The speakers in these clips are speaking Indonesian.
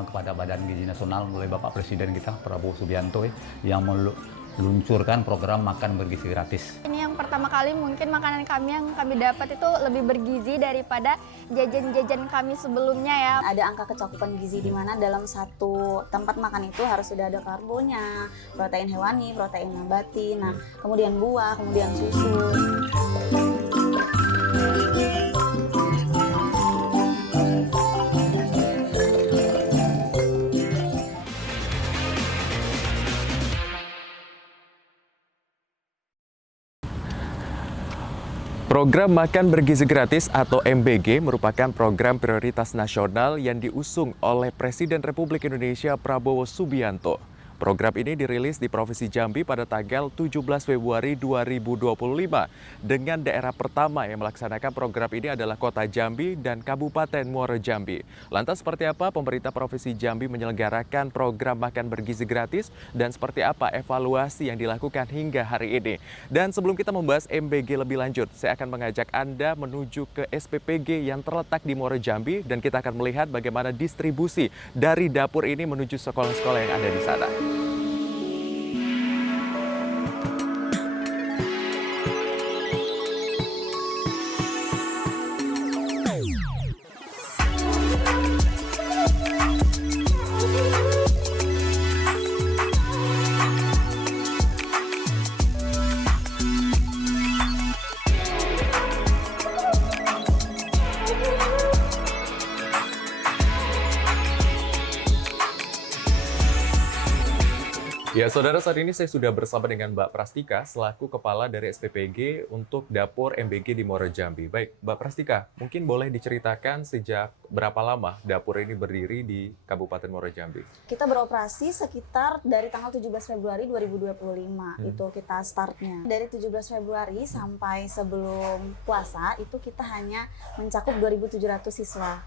pertama kepada Badan Gizi Nasional oleh Bapak Presiden kita Prabowo Subianto yang meluncurkan program makan bergizi gratis. Ini yang pertama kali mungkin makanan kami yang kami dapat itu lebih bergizi daripada jajan-jajan kami sebelumnya ya. Ada angka kecakupan gizi di mana dalam satu tempat makan itu harus sudah ada karbonya, protein hewani, protein nabati, nah kemudian buah, kemudian susu. Program Makan Bergizi Gratis atau MBG merupakan program prioritas nasional yang diusung oleh Presiden Republik Indonesia Prabowo Subianto. Program ini dirilis di Provinsi Jambi pada tanggal 17 Februari 2025. Dengan daerah pertama yang melaksanakan program ini adalah Kota Jambi dan Kabupaten Muaro Jambi. Lantas seperti apa pemerintah Provinsi Jambi menyelenggarakan program makan bergizi gratis dan seperti apa evaluasi yang dilakukan hingga hari ini. Dan sebelum kita membahas MBG lebih lanjut, saya akan mengajak Anda menuju ke SPPG yang terletak di Muaro Jambi dan kita akan melihat bagaimana distribusi dari dapur ini menuju sekolah-sekolah yang ada di sana. Ya, saudara, saat ini saya sudah bersama dengan Mbak Prastika selaku Kepala dari SPPG untuk Dapur MBG di Muaro Jambi. Baik, Mbak Prastika, mungkin boleh diceritakan sejak berapa lama dapur ini berdiri di Kabupaten Muaro Jambi? Kita beroperasi sekitar dari tanggal 17 Februari 2025, itu kita startnya. Dari 17 Februari sampai sebelum puasa, itu kita hanya mencakup 2.700 siswa.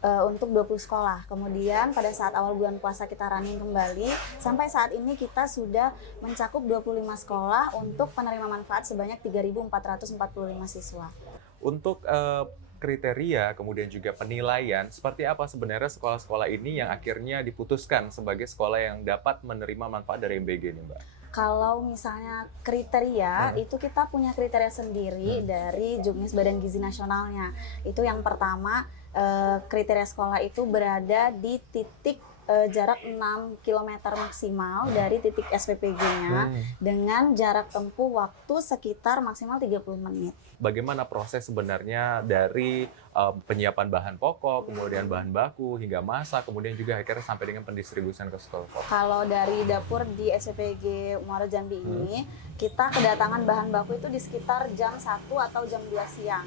Untuk 20 sekolah. Kemudian pada saat awal bulan puasa kita running kembali, sampai saat ini kita sudah mencakup 25 sekolah untuk penerima manfaat sebanyak 3.445 siswa. Untuk kriteria, kemudian juga penilaian, seperti apa sebenarnya sekolah-sekolah ini yang akhirnya diputuskan sebagai sekolah yang dapat menerima manfaat dari MBG ini, Mbak? Kalau misalnya kriteria, itu kita punya kriteria sendiri dari Juknis Badan Gizi Nasionalnya. Itu yang pertama, kriteria sekolah itu berada di titik jarak 6 km maksimal dari titik SPPG-nya dengan jarak tempuh waktu sekitar maksimal 30 menit. Bagaimana proses sebenarnya dari penyiapan bahan pokok, kemudian bahan baku, hingga masak, kemudian juga akhirnya sampai dengan pendistribusian ke sekolah? Kalau dari dapur di SPPG Muaro Jambi ini, kita kedatangan bahan baku itu di sekitar jam 1 atau jam 2 siang.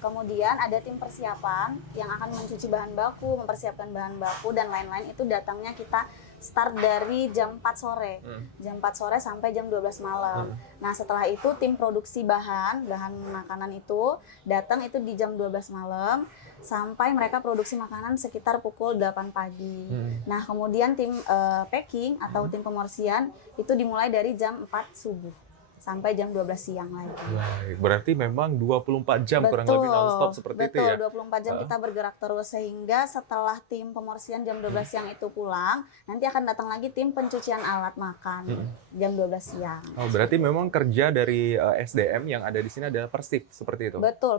Kemudian ada tim persiapan yang akan mencuci bahan baku, mempersiapkan bahan baku, dan lain-lain itu datangnya kita start dari jam 4 sore. Jam 4 sore sampai jam 12 malam. Nah setelah itu tim produksi bahan makanan itu datang itu di jam 12 malam sampai mereka produksi makanan sekitar pukul 8 pagi. Nah kemudian tim packing atau tim pemorsian itu dimulai dari jam 4 subuh. Sampai jam 12 siang lagi. Baik, berarti memang 24 jam kurang lebih non-stop seperti itu ya? Betul, 24 jam kita bergerak terus, sehingga setelah tim pemorsian jam 12 siang itu pulang, nanti akan datang lagi tim pencucian alat makan jam 12 siang. Oh, berarti memang kerja dari SDM yang ada di sini adalah persif, seperti itu? Betul,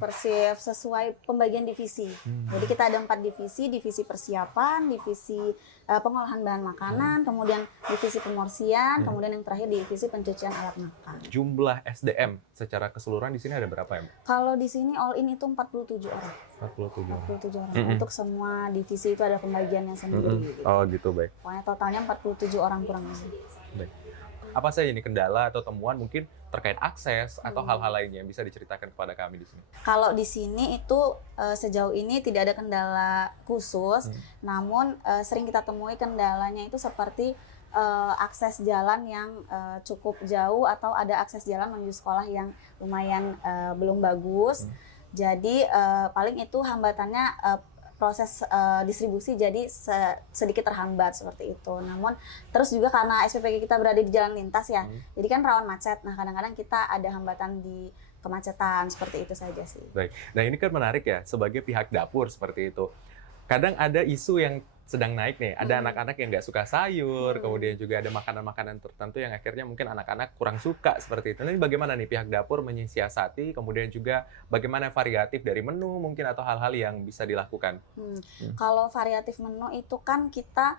persif sesuai pembagian divisi. Jadi kita ada 4 divisi, divisi persiapan, divisi pengolahan bahan makanan, kemudian divisi pemorsian, kemudian yang terakhir divisi pencucian alat makan. Jumlah SDM secara keseluruhan di sini ada berapa ya, Mbak? Kalau di sini all in itu 47 orang. 47 orang. Untuk semua divisi itu ada pembagiannya sendiri. Oh gitu, baik. Pokoknya totalnya 47 orang kurang lebih. Baik. Apa saja ini kendala atau temuan mungkin terkait akses atau hal-hal lainnya yang bisa diceritakan kepada kami di sini? Kalau di sini itu sejauh ini tidak ada kendala khusus, namun sering kita temui kendalanya itu seperti akses jalan yang cukup jauh atau ada akses jalan menuju sekolah yang lumayan belum bagus. Jadi paling itu hambatannya proses distribusi jadi sedikit terhambat seperti itu. Namun terus juga karena SPPG kita berada di jalan lintas ya, jadi kan rawan macet. Nah kadang-kadang kita ada hambatan di kemacetan, seperti itu saja sih. Baik, nah ini kan menarik ya, sebagai pihak dapur seperti itu. Kadang ada isu yang sedang naik nih. Ada anak-anak yang nggak suka sayur, kemudian juga ada makanan-makanan tertentu yang akhirnya mungkin anak-anak kurang suka seperti itu. Nah, ini bagaimana nih pihak dapur menyiasati, kemudian juga bagaimana variatif dari menu mungkin atau hal-hal yang bisa dilakukan? Kalau variatif menu itu kan kita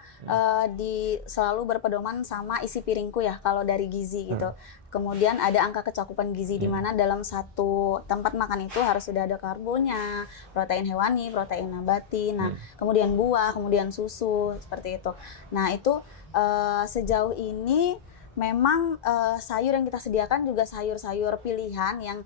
selalu berpedoman sama isi piringku ya, kalau dari gizi gitu. Kemudian ada angka kecakupan gizi di mana dalam satu tempat makan itu harus sudah ada karbonya, protein hewani, protein nabati, nah kemudian buah, kemudian susu, seperti itu. Nah itu sejauh ini memang sayur yang kita sediakan juga sayur-sayur pilihan yang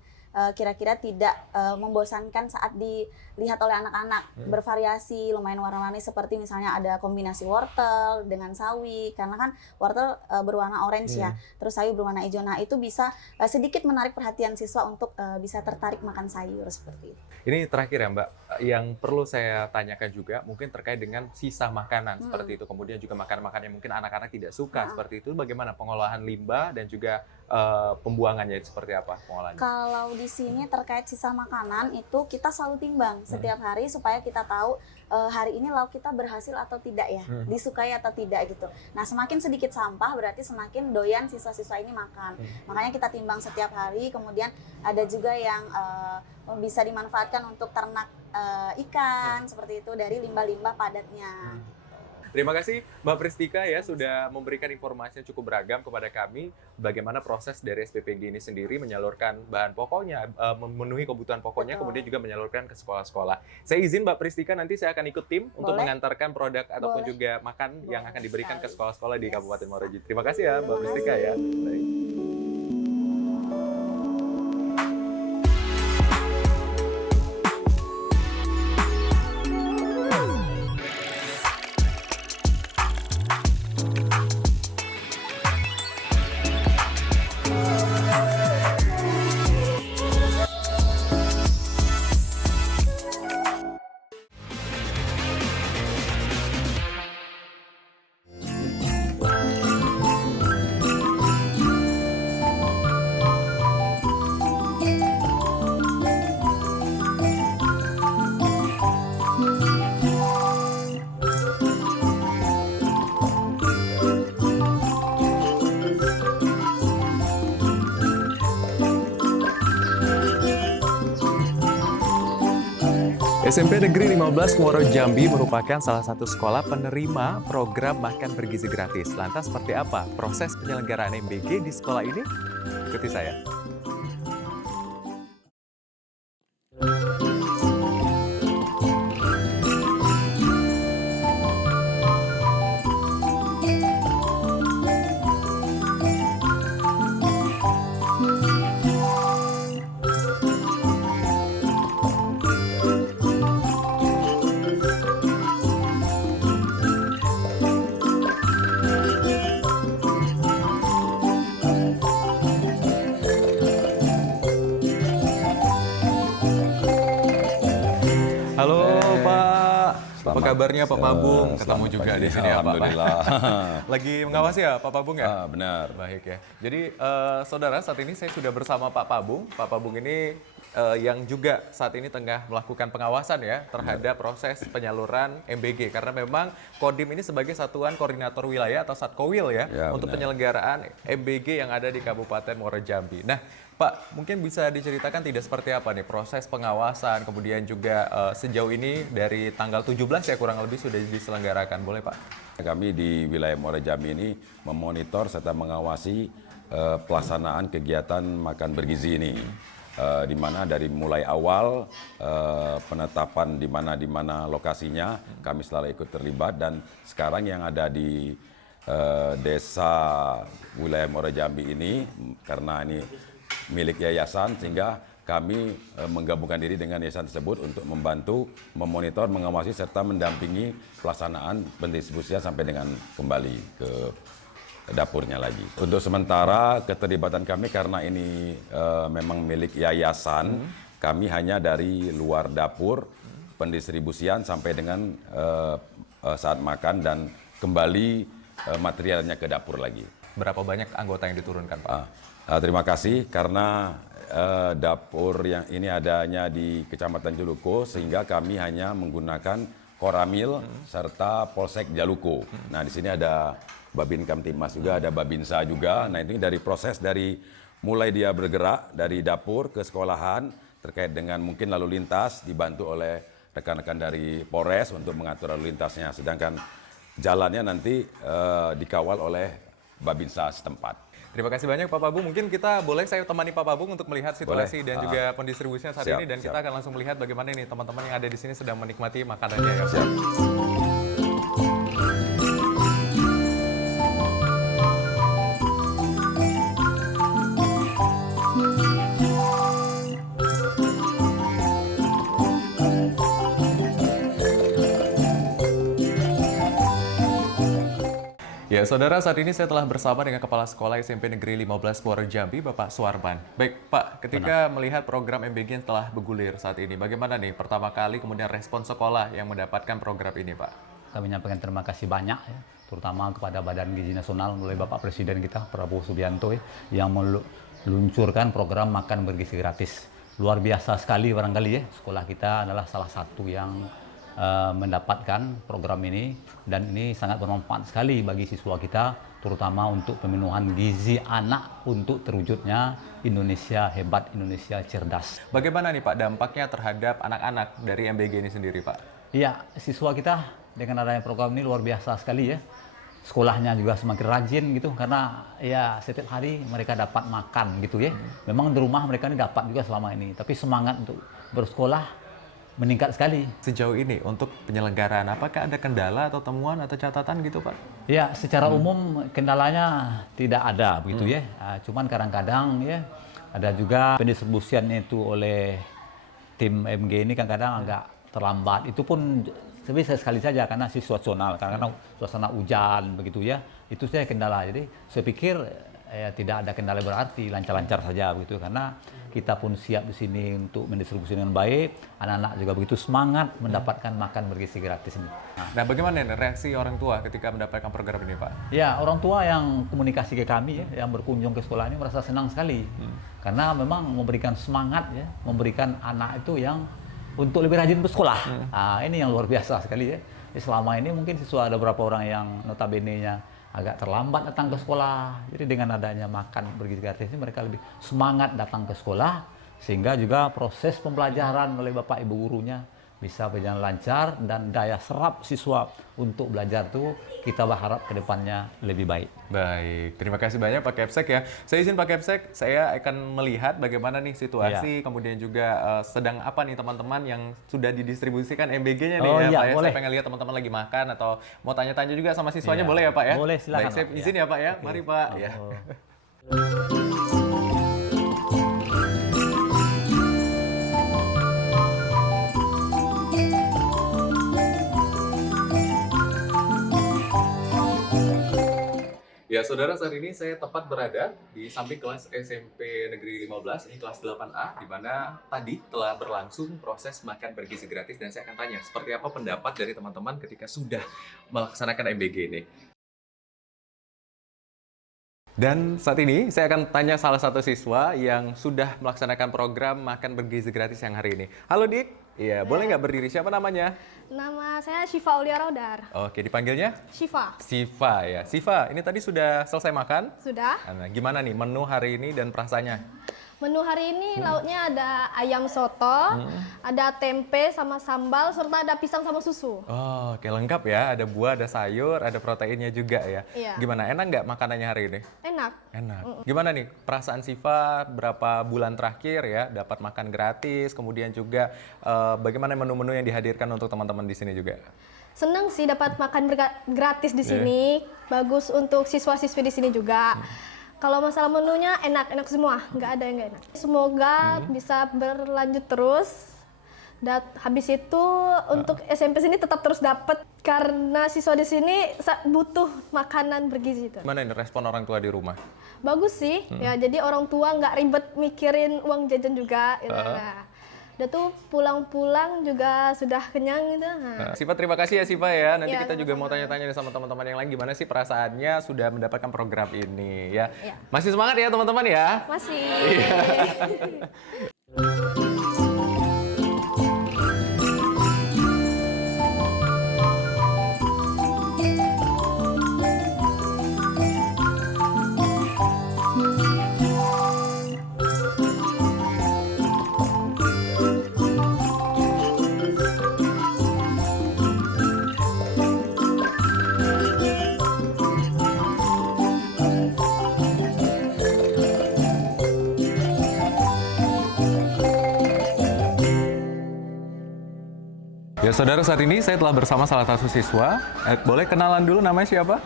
kira-kira tidak membosankan saat dilihat oleh anak-anak, bervariasi, lumayan warna-warni, seperti misalnya ada kombinasi wortel dengan sawi, karena kan wortel berwarna orange ya, terus sawi berwarna hijau. Nah itu bisa sedikit menarik perhatian siswa untuk bisa tertarik makan sayur seperti itu. Ini terakhir ya Mbak, yang perlu saya tanyakan juga mungkin terkait dengan sisa makanan seperti itu, kemudian juga makanan-makanan yang mungkin anak-anak tidak suka seperti itu, bagaimana pengolahan limbah dan juga pembuangannya seperti apa pengolahannya? Kalau di sini terkait sisa makanan itu kita selalu timbang setiap hari supaya kita tahu hari ini lauk kita berhasil atau tidak ya, disukai atau tidak gitu. Nah semakin sedikit sampah berarti semakin doyan siswa-siswa ini makan. Makanya kita timbang setiap hari. Kemudian ada juga yang bisa dimanfaatkan untuk ternak ikan seperti itu dari limbah-limbah padatnya. Terima kasih Mbak Pristika ya sudah memberikan informasi yang cukup beragam kepada kami bagaimana proses dari SPPG ini sendiri menyalurkan bahan pokoknya, memenuhi kebutuhan pokoknya, kemudian juga menyalurkan ke sekolah-sekolah. Saya izin Mbak Pristika, nanti saya akan ikut tim untuk mengantarkan produk ataupun juga makan yang akan diberikan ke sekolah-sekolah di Kabupaten Muarajambi. Terima kasih ya Mbak Pristika ya. Baik. SMP Negeri 15 Muaro Jambi merupakan salah satu sekolah penerima program makan bergizi gratis. Lantas seperti apa proses penyelenggaraan MBG di sekolah ini? Ikuti saya. Halo Pak, apa kabarnya Pak Pabung? Ketemu juga di sini ya Pak. Alhamdulillah. Lagi mengawasi ya Pak Pabung ya? Benar. Baik ya. Jadi saudara, saat ini saya sudah bersama Pak Pabung. Pak Pabung ini yang juga saat ini tengah melakukan pengawasan ya terhadap proses penyaluran MBG. Karena memang Kodim ini sebagai Satuan Koordinator Wilayah atau Satkowil ya untuk penyelenggaraan MBG yang ada di Kabupaten Muaro Jambi. Nah Pak, mungkin bisa diceritakan tidak seperti apa nih proses pengawasan, kemudian juga sejauh ini dari tanggal 17 ya kurang lebih sudah diselenggarakan. Boleh Pak? Kami di wilayah Muaro Jambi ini memonitor serta mengawasi pelaksanaan kegiatan makan bergizi ini. Di mana dari mulai awal penetapan di mana lokasinya kami selalu ikut terlibat, dan sekarang yang ada di desa wilayah Muaro Jambi ini karena ini milik yayasan sehingga kami menggabungkan diri dengan yayasan tersebut untuk membantu memonitor, mengawasi serta mendampingi pelaksanaan pendistribusian sampai dengan kembali ke dapurnya lagi. Untuk sementara keterlibatan kami karena ini memang milik yayasan, kami hanya dari luar dapur pendistribusian sampai dengan saat makan dan kembali materialnya ke dapur lagi. Berapa banyak anggota yang diturunkan Pak? Terima kasih karena dapur yang ini adanya di Kecamatan Juluko sehingga kami hanya menggunakan Koramil, serta Polsek Jaluko. Nah, di sini ada Babin Kamtimas juga, ada Babinsa juga. Nah, ini dari proses dari mulai dia bergerak dari dapur ke sekolahan terkait dengan mungkin lalu lintas dibantu oleh rekan-rekan dari Polres untuk mengatur lalu lintasnya. Sedangkan jalannya nanti dikawal oleh Babinsa setempat. Terima kasih banyak Pak Pabung. Mungkin kita boleh saya temani Pak Pabung untuk melihat situasi dan juga pendistribusinya saat Siap, ini, dan siap. kita akan langsung melihat bagaimana ini teman-teman yang ada di sini sedang menikmati makanannya ya. Siap. Ya, saudara, saat ini saya telah bersama dengan Kepala Sekolah SMP Negeri 15 Muara Jambi, Bapak Suarban. Baik, Pak, ketika melihat program MBG yang telah bergulir saat ini, bagaimana nih pertama kali kemudian respon sekolah yang mendapatkan program ini, Pak? Kami menyampaikan terima kasih banyak ya, terutama kepada Badan Gizi Nasional melalui Bapak Presiden kita Prabowo Subianto yang meluncurkan program makan bergizi gratis. Luar biasa sekali barangkali ya, sekolah kita adalah salah satu yang mendapatkan program ini, dan ini sangat bermanfaat sekali bagi siswa kita, terutama untuk pemenuhan gizi anak untuk terwujudnya Indonesia hebat, Indonesia cerdas. Bagaimana nih Pak dampaknya terhadap anak-anak dari MBG ini sendiri, Pak? Iya, siswa kita dengan adanya program ini luar biasa sekali ya. Sekolahnya juga semakin rajin gitu, karena ya setiap hari mereka dapat makan gitu ya. Memang di rumah mereka ini dapat juga selama ini, tapi semangat untuk bersekolah meningkat sekali. Sejauh ini untuk penyelenggaraan, apakah ada kendala atau temuan atau catatan gitu, Pak? Ya, secara umum kendalanya tidak ada begitu ya. Cuman kadang-kadang ya ada juga pendistribusiannya itu oleh tim MG ini kadang-kadang agak terlambat. Itu pun sebisa sekali saja karena situasional, karena suasana hujan begitu ya. Itu saja kendala. Jadi saya pikir tidak ada kendala berarti, lancar-lancar saja begitu, karena kita pun siap di sini untuk mendistribusi dengan baik. Anak-anak juga begitu semangat mendapatkan makan bergizi gratis ini. Nah, bagaimana nih reaksi orang tua ketika mendapatkan program ini, Pak? Ya, orang tua yang komunikasi ke kami ya, yang berkunjung ke sekolah ini merasa senang sekali. Karena memang memberikan semangat ya, memberikan anak itu yang untuk lebih rajin bersekolah. Ini yang luar biasa sekali ya. Selama ini mungkin siswa ada beberapa orang yang notabene-nya agak terlambat datang ke sekolah. Jadi dengan adanya makan bergizi gratis ini mereka lebih semangat datang ke sekolah, sehingga juga proses pembelajaran oleh Bapak Ibu gurunya bisa berjalan lancar, dan daya serap siswa untuk belajar itu kita berharap ke depannya lebih baik. Baik, terima kasih banyak Pak Kepsek ya. Saya izin Pak Kepsek, saya akan melihat bagaimana nih situasi, kemudian juga sedang apa nih teman-teman yang sudah didistribusikan MBG-nya nih ya Pak ya. Boleh. Saya pengen lihat teman-teman lagi makan atau mau tanya-tanya juga sama siswanya, boleh ya Pak ya? Boleh, silakan. Baik, saya izin ya Pak ya. Mari Pak. Ya. Ya, saudara, saat ini saya tepat berada di samping kelas SMP Negeri 15, ini kelas 8A, di mana tadi telah berlangsung proses makan bergizi gratis, dan saya akan tanya seperti apa pendapat dari teman-teman ketika sudah melaksanakan MBG ini. Dan saat ini saya akan tanya salah satu siswa yang sudah melaksanakan program makan bergizi gratis yang hari ini. Halo Dik, iya, boleh nggak berdiri? Siapa namanya? Nama saya Syifa Aulia Raudar. Oke, dipanggilnya? Syifa. Siva ya. Siva, ini tadi sudah selesai makan? Sudah. Nah, gimana nih menu hari ini dan perasaannya? Menu hari ini lauknya ada ayam soto, ada tempe sama sambal, serta ada pisang sama susu. Oh, oke, lengkap ya. Ada buah, ada sayur, ada proteinnya juga ya. Iya. Gimana, enak nggak makanannya hari ini? Enak. Enak. Gimana nih perasaan Siva berapa bulan terakhir ya dapat makan gratis, kemudian juga bagaimana menu-menu yang dihadirkan untuk teman-teman di sini juga? Seneng sih dapat makan gratis di sini. Bagus untuk siswa-siswi di sini juga. Kalau masalah menunya enak semua, nggak ada yang nggak enak. Semoga bisa berlanjut terus. Dan habis itu untuk SMP sini tetap terus dapat, karena siswa di sini butuh makanan bergizi itu. Gimana ini respon orang tua di rumah? Bagus sih, ya jadi orang tua nggak ribet mikirin uang jajan juga. Gitu. Nah, udah tuh pulang-pulang juga sudah kenyang gitu. Nah. Siva, terima kasih ya Siva ya. Nanti Ya, kita juga sama-sama. mau tanya-tanya nih sama teman-teman yang lain gimana sih perasaannya sudah mendapatkan program ini ya. Ya. Masih semangat ya teman-teman ya. Masih. Ya saudara, saat ini saya telah bersama salah satu siswa. Boleh kenalan dulu, namanya siapa?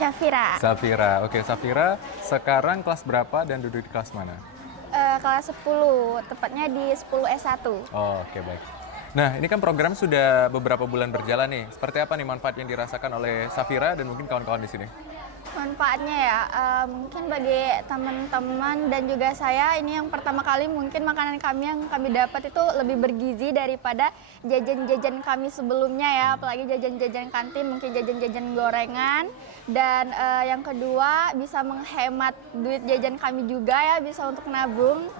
Syafira, Safira. Oke, Safira sekarang kelas berapa dan duduk di kelas mana? kelas 10, tepatnya di 10 S1. Oh, oke, baik. Nah, ini kan program sudah beberapa bulan berjalan nih. Seperti apa nih manfaat yang dirasakan oleh Safira dan mungkin kawan-kawan di sini? Manfaatnya ya, mungkin bagi teman-teman dan juga saya, ini yang pertama kali mungkin makanan kami yang kami dapat itu lebih bergizi daripada jajan-jajan kami sebelumnya ya, apalagi jajan-jajan kantin, mungkin jajan-jajan gorengan. Dan yang kedua, bisa menghemat duit jajan kami juga ya, bisa untuk nabung.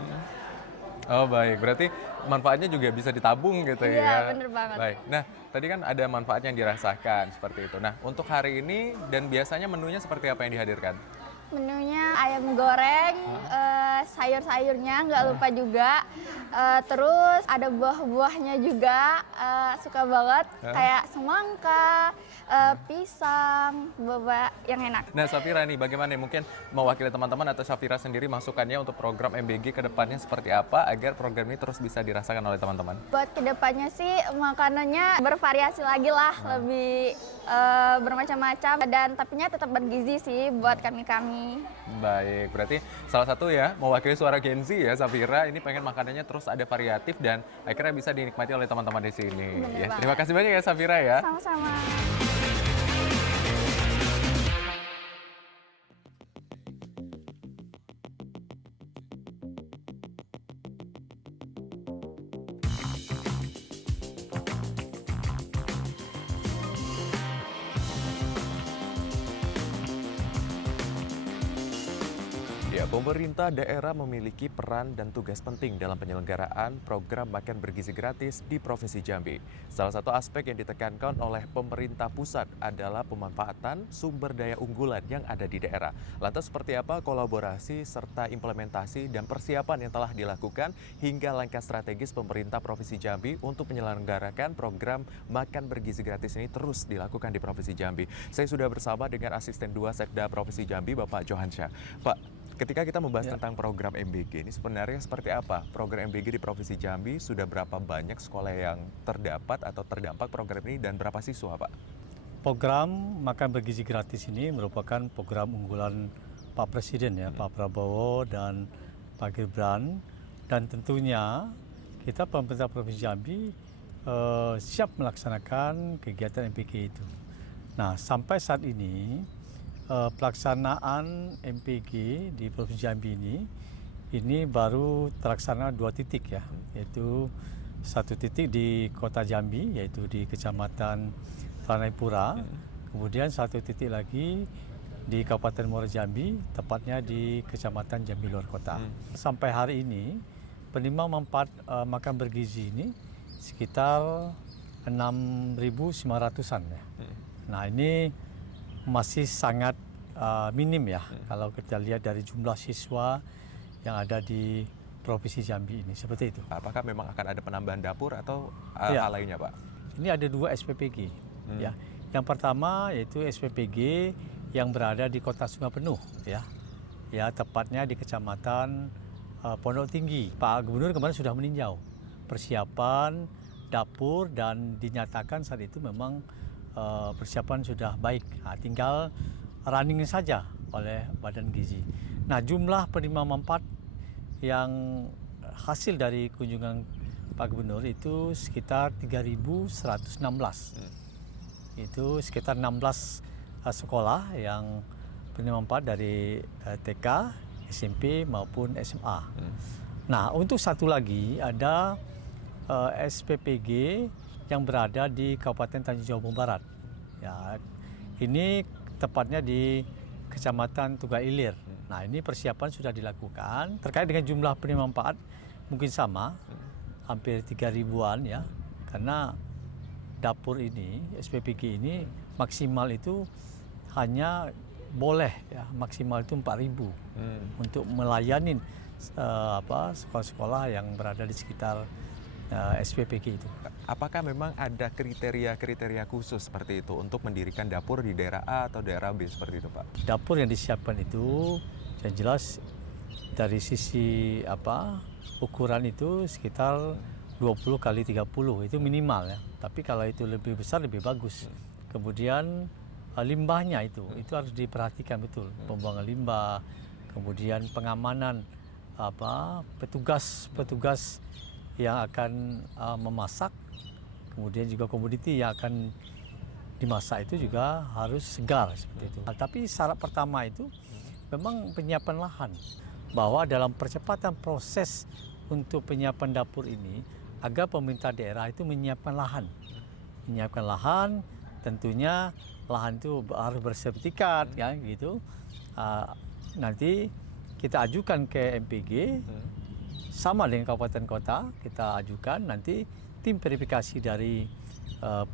Oh, baik. Berarti manfaatnya juga bisa ditabung gitu ya? Iya, bener banget. Baik. Nah, tadi kan ada manfaat yang dirasakan seperti itu. Nah, untuk hari ini dan biasanya menunya seperti apa yang dihadirkan? Menunya ayam goreng, sayur-sayurnya nggak lupa juga. Terus ada buah-buahnya juga, suka banget. Kayak semangka, pisang, boba yang enak. Nah, Safira nih bagaimana nih? Mungkin mewakili teman-teman atau Safira sendiri masukannya untuk program MBG ke depannya seperti apa agar program ini terus bisa dirasakan oleh teman-teman? Buat kedepannya sih makanannya bervariasi lagi lah, lebih bermacam-macam dan tapinya tetap bergizi sih buat kami-kami. Baik, berarti salah satu ya mewakili suara Gen Z ya, Safira ini pengen makanannya terus ada variatif dan akhirnya bisa dinikmati oleh teman-teman di sini. Ya, terima kasih banyak ya Safira ya. Sama-sama. Ya, pemerintah daerah memiliki peran dan tugas penting dalam penyelenggaraan program makan bergizi gratis di Provinsi Jambi. Salah satu aspek yang ditekankan oleh pemerintah pusat adalah pemanfaatan sumber daya unggulan yang ada di daerah. Lantas seperti apa kolaborasi serta implementasi dan persiapan yang telah dilakukan hingga langkah strategis pemerintah Provinsi Jambi untuk menyelenggarakan program makan bergizi gratis ini terus dilakukan di Provinsi Jambi. Saya sudah bersama dengan Asisten 2 Sekda Provinsi Jambi, Bapak Johansyah. Pak, ketika kita membahas tentang program MBG ini sebenarnya seperti apa? Program MBG di Provinsi Jambi sudah berapa banyak sekolah yang terdapat atau terdampak program ini dan berapa siswa, Pak? Program makan bergizi gratis ini merupakan program unggulan Pak Presiden ya, Pak Prabowo dan Pak Gibran, dan tentunya kita pemerintah Provinsi Jambi siap melaksanakan kegiatan MBG itu. Nah, sampai saat ini pelaksanaan MPG di Provinsi Jambi ini baru terlaksana 2 titik ya, yaitu 1 titik di Kota Jambi, yaitu di Kecamatan Pranaipura, kemudian 1 titik lagi di Kabupaten Muara Jambi, tepatnya di Kecamatan Jambi Luar Kota. Sampai hari ini penerima manfaat makan bergizi ini sekitar 6.900-an ya. Nah, ini masih sangat minim ya kalau kita lihat dari jumlah siswa yang ada di Provinsi Jambi ini, seperti itu. Apakah memang akan ada penambahan dapur atau Ya. hal lainnya, Pak? Ini ada 2 SPPG ya. Yang pertama yaitu SPPG yang berada di Kota Sungai Penuh ya. Ya, tepatnya di Kecamatan Pondok Tinggi. Pak Gubernur kemarin sudah meninjau persiapan dapur dan dinyatakan saat itu memang persiapan sudah baik, nah, tinggal running saja oleh Badan Gizi. Nah, jumlah penerima manfaat yang hasil dari kunjungan Pak Gubernur itu sekitar 3.116. Itu sekitar 16 sekolah yang penerima manfaat dari TK, SMP maupun SMA. Nah, untuk satu lagi ada SPPG yang berada di Kabupaten Tanjung Jabung Barat. Ya, ini tepatnya di Kecamatan Tugai Ilir. Nah, ini persiapan sudah dilakukan. Terkait dengan jumlah penerima manfaat mungkin sama, hampir 3.000-an ya. Karena dapur ini, SPPG ini maksimal itu hanya boleh ya, maksimal itu 4.000 untuk melayani sekolah-sekolah yang berada di sekitar SPPG itu. Apakah memang ada kriteria-kriteria khusus seperti itu untuk mendirikan dapur di daerah A atau daerah B seperti itu, Pak? Dapur yang disiapkan itu yang jelas dari sisi ukuran itu sekitar 20 kali 30 itu minimal ya. Tapi kalau itu lebih besar lebih bagus. Kemudian limbahnya itu harus diperhatikan betul. Pembuangan limbah, kemudian pengamanan petugas yang akan memasak, kemudian juga komoditi yang akan dimasak itu juga harus segar seperti itu. Tapi syarat pertama itu memang penyiapan lahan, bahwa dalam percepatan proses untuk penyiapan dapur ini agar pemerintah daerah itu menyiapkan lahan. Menyiapkan lahan, tentunya lahan itu harus bersertifikat ya gitu. Nanti kita ajukan ke MPG sama dengan kabupaten kota, kita ajukan, nanti tim verifikasi dari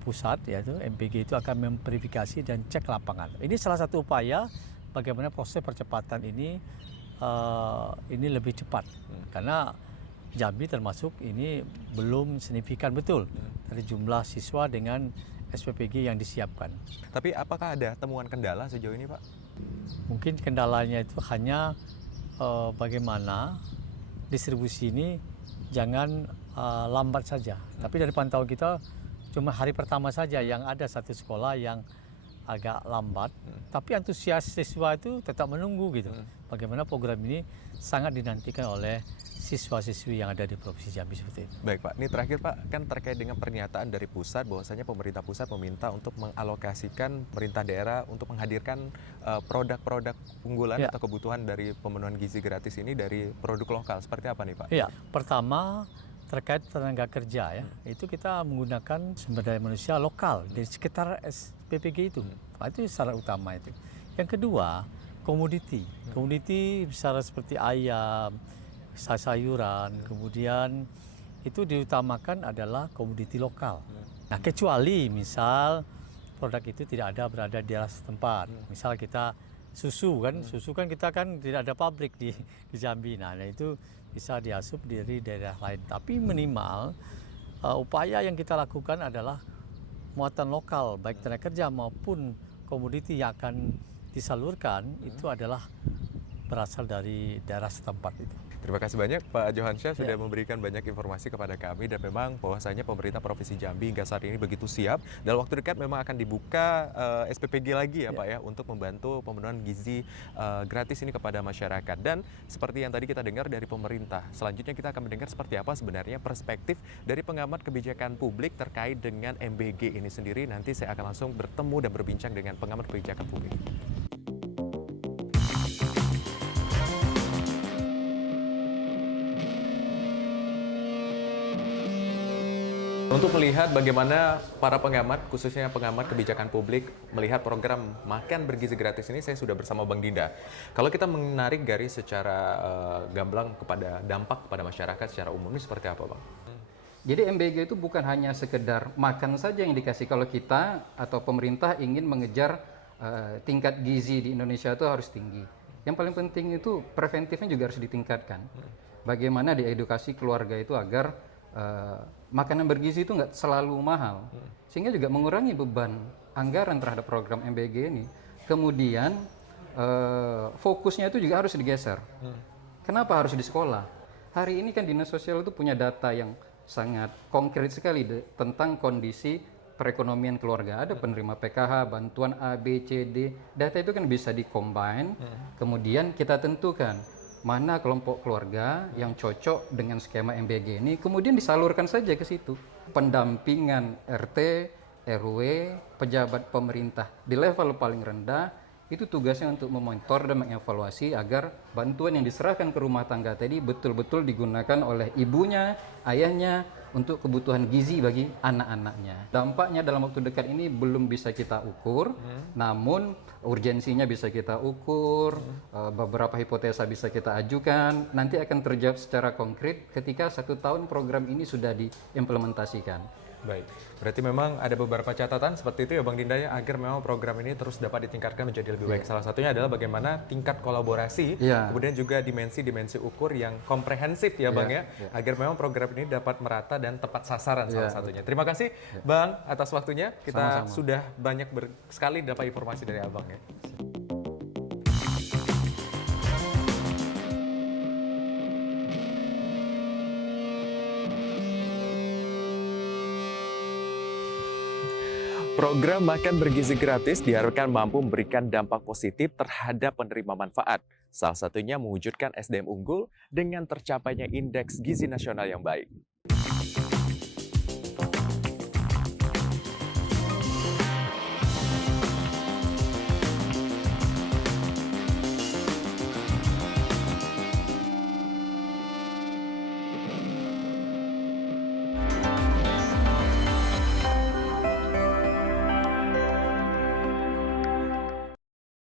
pusat yaitu MPG itu akan memverifikasi dan cek lapangan. Ini salah satu upaya bagaimana proses percepatan ini lebih cepat. Karena Jambi termasuk ini belum signifikan betul dari jumlah siswa dengan SPPG yang disiapkan. Tapi apakah ada temuan kendala sejauh ini, Pak? Mungkin kendalanya itu hanya bagaimana distribusi ini jangan lambat saja. Tapi dari pantauan kita cuma hari pertama saja yang ada satu sekolah yang agak lambat, tapi antusias siswa itu tetap menunggu gitu. Bagaimana program ini sangat dinantikan oleh siswa-siswi yang ada di Provinsi Jambi seperti itu. Baik Pak, ini terakhir Pak, kan terkait dengan pernyataan dari pusat bahwasanya pemerintah pusat meminta untuk mengalokasikan pemerintah daerah untuk menghadirkan produk-produk unggulan atau kebutuhan dari pemenuhan gizi gratis ini dari produk lokal. Seperti apa nih Pak? Iya, pertama terkait tenaga kerja ya, itu kita menggunakan sumber daya manusia lokal dari sekitar SPPG itu. Itu syarat utama itu. Yang kedua, komoditi. Komoditi misalnya seperti ayam, sayuran, kemudian itu diutamakan adalah komoditi lokal. Nah, kecuali misal produk itu tidak ada berada di daerah setempat. Misal kita susu kan kita kan tidak ada pabrik di Jambi. Nah, itu bisa diasup dari daerah lain. Tapi minimal upaya yang kita lakukan adalah muatan lokal, baik tenaga kerja maupun komoditi yang akan disalurkan itu adalah berasal dari daerah setempat itu. Terima kasih banyak Pak Johansyah sudah memberikan banyak informasi kepada kami, dan memang bahwasanya pemerintah Provinsi Jambi hingga saat ini begitu siap. Dalam waktu dekat memang akan dibuka SPPG lagi ya Pak ya, untuk membantu pemenuhan gizi gratis ini kepada masyarakat. Dan seperti yang tadi kita dengar dari pemerintah, selanjutnya kita akan mendengar seperti apa sebenarnya perspektif dari pengamat kebijakan publik terkait dengan MBG ini sendiri. Nanti saya akan langsung bertemu dan berbincang dengan pengamat kebijakan publik. Untuk melihat bagaimana para pengamat, khususnya pengamat kebijakan publik, melihat program makan bergizi gratis ini, saya sudah bersama Bang Dinda. Kalau kita menarik garis secara gamblang kepada dampak kepada masyarakat secara umum, ini seperti apa Bang? Jadi MBG itu bukan hanya sekedar makan saja yang dikasih. Kalau kita atau pemerintah ingin mengejar tingkat gizi di Indonesia itu harus tinggi. Yang paling penting itu preventifnya juga harus ditingkatkan. Bagaimana diedukasi keluarga itu agar makanan bergizi itu nggak selalu mahal, sehingga juga mengurangi beban anggaran terhadap program MBG ini. Kemudian fokusnya itu juga harus digeser. Kenapa harus di sekolah? Hari ini kan Dinas Sosial itu punya data yang sangat konkret sekali tentang kondisi perekonomian keluarga. Ada penerima PKH, bantuan A, B, C, D. Data itu kan bisa di-combine, kemudian kita tentukan mana kelompok keluarga yang cocok dengan skema MBG ini, kemudian disalurkan saja ke situ. Pendampingan RT, RW, pejabat pemerintah di level paling rendah, itu tugasnya untuk memonitor dan mengevaluasi agar bantuan yang diserahkan ke rumah tangga tadi betul-betul digunakan oleh ibunya, ayahnya, untuk kebutuhan gizi bagi anak-anaknya. Dampaknya dalam waktu dekat ini belum bisa kita ukur, namun urgensinya bisa kita ukur, beberapa hipotesa bisa kita ajukan, nanti akan terjawab secara konkret ketika 1 tahun program ini sudah diimplementasikan. Baik, berarti memang ada beberapa catatan seperti itu ya Bang Dinda ya, agar memang program ini terus dapat ditingkatkan menjadi lebih baik. Salah satunya adalah bagaimana tingkat kolaborasi, kemudian juga dimensi-dimensi ukur yang komprehensif ya Bang ya, agar memang program ini dapat merata dan tepat sasaran salah satunya. Terima kasih Bang atas waktunya, kita sudah banyak sekali dapat informasi dari Abang ya. Program makan bergizi gratis diharapkan mampu memberikan dampak positif terhadap penerima manfaat. Salah satunya mewujudkan SDM unggul dengan tercapainya indeks gizi nasional yang baik.